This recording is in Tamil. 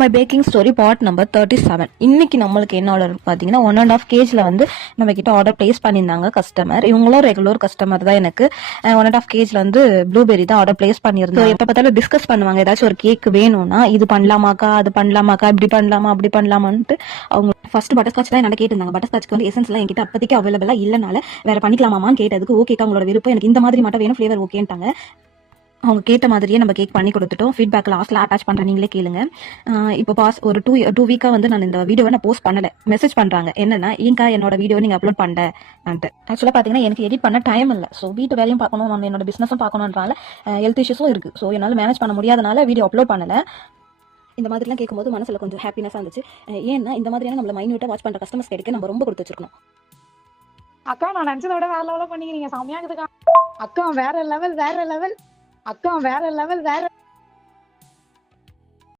My baking story part number 37. இன்னைக்கு நம்மளுக்கு என்ன ஆர்டர் பார்த்தீங்கன்னா 1.5 kg வந்து நம்ம கிட்ட ஆர்டர் பிளேஸ் பண்ணியிருந்தாங்க கஸ்டமர். இவங்களும் ரெகுலர் கஸ்டமர் தான். எனக்கு 1.5 kg வந்து ப்ளூபெரி தான் ஆர்டர் பிளேஸ் பண்ணியிருந்தோம். எப்போ பார்த்தாலும் டிஸ்கஸ் பண்ணுவாங்க, ஏதாச்சும் ஒரு கேக் வேணும்னா இது பண்ணலாமாக்கா, அது பண்ணலாமாக்கா, இப்படி பண்ணலாமா, அப்படி பண்ணலாமான்ட்டு அவங்க ஃபர்ஸ்ட் பட்டர்ஸ்காட்ச் தான் என்ன கேட்டிருந்தாங்க. பட்டர்ஸ்காட்ச்க்கு வந்து எசன்ஸ்லாம் என்கிட்ட அப்போதைக்கு அவைலபிளா இல்லைனால வேற பண்ணிக்கலாமான்னு கேட்டதுக்கு ஓகேக்கா உங்களோட விருப்பம், எனக்கு இந்த மாதிரி மட்டும் வேணும், ஃபிளேவர் ஓகேன்ட்டாங்க. அவங்க கேட்ட மாதிரியே நம்ம கேக் பண்ணி கொடுத்துட்டோம். ஃபீட்பேக் லாஸ்ட்ல அட்டாச் பண்றேன், நீங்களே கேளுங்க. இப்போ ஒரு டூ வீக்கா வந்து நான் இந்த வீடியோவை நான் போஸ்ட் பண்ணல. மெசேஜ் பண்றாங்க என்னன்னா, ஏங்கா என்னோட வீடியோ நீங்க அப்லோட் பண்ணன்ட்டு. ஆக்சுவலா பாத்தீங்கன்னா எனக்கு எடிட் பண்ண டைம் இல்ல. ஸோ வீட்டு வேலையும் பார்க்கணும், நம்ம என்னோட பிசினஸும் பார்க்கணும்ன்றனால ஹெல்த் இஷ்யூஸும் இருக்கு. ஸோ என்னால மேனேஜ் பண்ண முடியாதனால வீடியோ அப்லோட் பண்ணல. இந்த மாதிரிலாம் கேட்கும்போது மனசுல கொஞ்சம் ஹாப்பினஸா இருந்துச்சு. ஏன்னா இந்த மாதிரியான நம்மள மைன்யூட்டா வாட்ச் பண்ற கஸ்டமர்ஸ் கிடைக்க நம்ம ரொம்ப கொடுத்து வச்சிருக்கணும். அக்கா நான் நினைச்சதை விட வேற லெவலில் பண்ணிக்கிறீங்க, செம்மையா இருக்குதுக்கா. அக்கா வேற லெவல், வேற லெவல். அக்கா வேற லெவல், வேற